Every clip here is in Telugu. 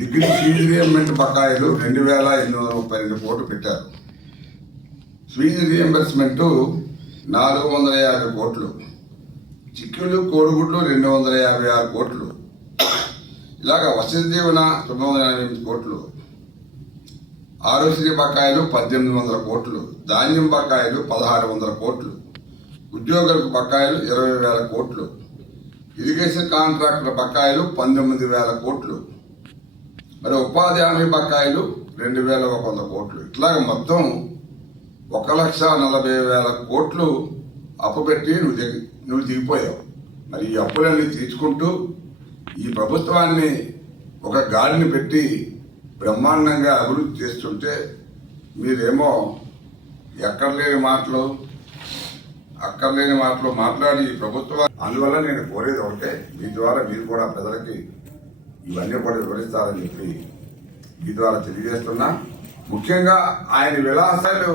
డిగ్రీ ఫీజు రియంబర్స్మెంట్ బకాయిలు రెండు వేల ఎనిమిది వందల ముప్పై రెండు కోట్లు పెట్టారు. ఫీజు రియంబర్స్మెంట్ నాలుగు వందల యాభై కోట్లు. చిక్కులు కోడిగుడ్లు రెండు వందల యాభై ఆరు కోట్లు. ఇలాగ వసతి దీవెన తొమ్మిది వందల ఎనభై ఎనిమిది కోట్లు. ఆరోగ్య బకాయిలు పద్దెనిమిది వందల కోట్లు. ధాన్యం బకాయిలు పదహారు వందల కోట్లు. ఉద్యోగులకు బకాయిలు ఇరవై వేల కోట్లు. ఇరిగేషన్ కాంట్రాక్టుల బకాయిలు పంతొమ్మిది వేల కోట్లు. మరి ఉపాధి హామీ బకాయిలు రెండు వేల ఒక వంద కోట్లు. ఇట్లాగ మొత్తం ఒక లక్ష నలభై వేల కోట్లు అప్పు పెట్టి నువ్వు దిగి నువ్వు దిగిపోయావు. మరి ఈ అప్పులన్నీ తీర్చుకుంటూ ఈ ప్రభుత్వాన్ని ఒక గాడిని పెట్టి బ్రహ్మాండంగా అభివృద్ధి చేస్తుంటే మీరేమో ఎక్కడ లేని మాటలు అక్కర్లేని మాటలు మాట్లాడి ఈ ప్రభుత్వం అందువల్ల నేను కోరేది ఒకటే మీ ద్వారా మీరు కూడా ప్రజలకి ఇవన్నీ కూడా వివరిస్తారని చెప్పి ఈ ద్వారా తెలియజేస్తున్నా. ముఖ్యంగా ఆయన విలాసాలు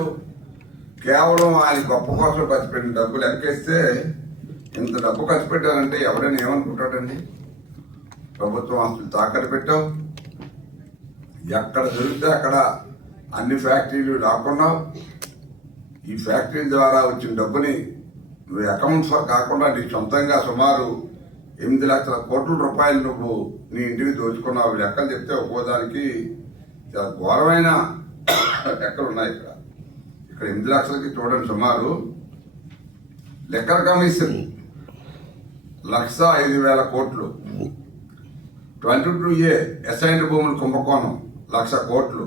కేవలం ఆయన గొప్ప కోసం ఖర్చు పెట్టిన డబ్బులు లెక్కేస్తే ఇంత డబ్బు ఖర్చు పెట్టారంటే ఎవరైనా ఏమనుకుంటాడండి? ప్రభుత్వం ఆస్తులు తాకట్టు పెట్టావు ఎక్కడ దొరికితే అక్కడ అన్ని ఫ్యాక్టరీలు లాక్కున్నావు ఈ ఫ్యాక్టరీ ద్వారా వచ్చిన డబ్బుని నువ్వు అకౌంట్స్ కాకుండా నీ సొంతంగా సుమారు ఎనిమిది లక్షల కోట్ల రూపాయలు నువ్వు నీ ఇంటికి దోచుకున్నావు. లెక్కలు చెప్తే ఒక్కోదానికి చాలా ఘోరమైన లెక్కలు ఉన్నాయి ఇక్కడ. ఇక్కడ ఎనిమిది లక్షలకి చూడండి సుమారు. లెక్కల కమిషన్ లక్ష ఐదు వేల కోట్లు. ట్వంటీ టూ ఏ అసైన్డ్ భూముల కుంభకోణం లక్ష కోట్లు.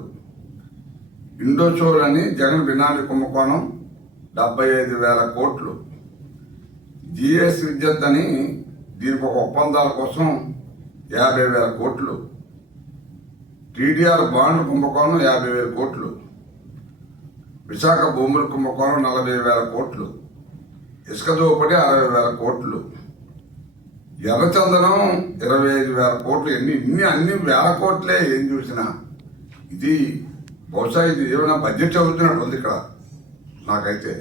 ఇండోచోల్ అని జగన్ బినామీ కుంభకోణం డెబ్బై ఐదు వేల కోట్లు. జిఎస్ విద్యుత్ అని దీనికి ఒక ఒప్పందాల కోసం యాభై వేల కోట్లు. టీడీఆర్ బాండ్ కుంభకోణం యాభై వేల కోట్లు. విశాఖ భూముల కుంభకోణం నలభై వేల కోట్లు. ఇసుక దోపిడీ అరవై వేల కోట్లు. ఎర్రచందనం ఇరవై ఐదు వేల కోట్లు. ఎన్ని ఇన్ని అన్ని వేల కోట్లే ఏం చూసినా. ఇది బహుశా ఇది ఏమైనా బడ్జెట్ చదువుతున్నట్టు ఉంది ఇక్కడ. నాకైతే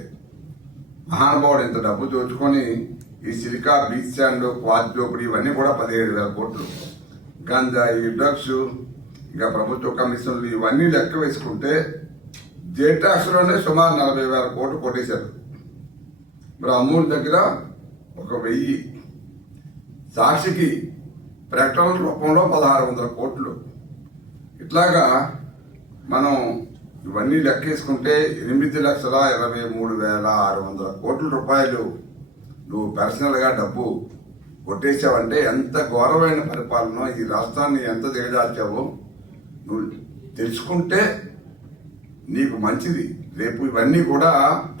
మహానుభావుడు ఇంత డబ్బు దోచుకొని ఈ సిలికా బీచ్ శాండ్ క్వాజ్ దోపిడీ ఇవన్నీ కూడా పదిహేడు వేల కోట్లు. గంజాయి డ్రగ్స్ ఇంకా ప్రభుత్వ కమిషన్లు ఇవన్నీ లెక్క వేసుకుంటే జేటాక్స్లోనే సుమారు నలభై వేల కోట్లు కొట్టేశారు. మరి అమూల్ దగ్గర ఒక వెయ్యి. సాక్షికి ప్రకటనల రూపంలో పదహారు వందల కోట్లు. ఇట్లాగా మనం ఇవన్నీ లెక్కేసుకుంటే ఎనిమిది లక్షల ఇరవై మూడు వేల ఆరు వందల కోట్ల రూపాయలు నువ్వు పర్సనల్గా డబ్బు కొట్టేసావంటే ఎంత ఘోరమైన పరిపాలన ఈ రాష్ట్రాన్ని ఎంత దిగజార్చావో నువ్వు తెలుసుకుంటే నీకు మంచిది. రేపు ఇవన్నీ కూడా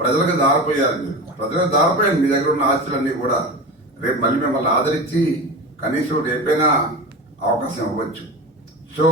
ప్రజలకు దారిపోయారు మీరు. ప్రజలకు దారిపోయాను మీ దగ్గర ఉన్న ఆస్తులన్నీ కూడా రేపు మళ్ళీ మిమ్మల్ని ఆదరించి కనీసం రేపైనా అవకాశం ఇవ్వచ్చు. సో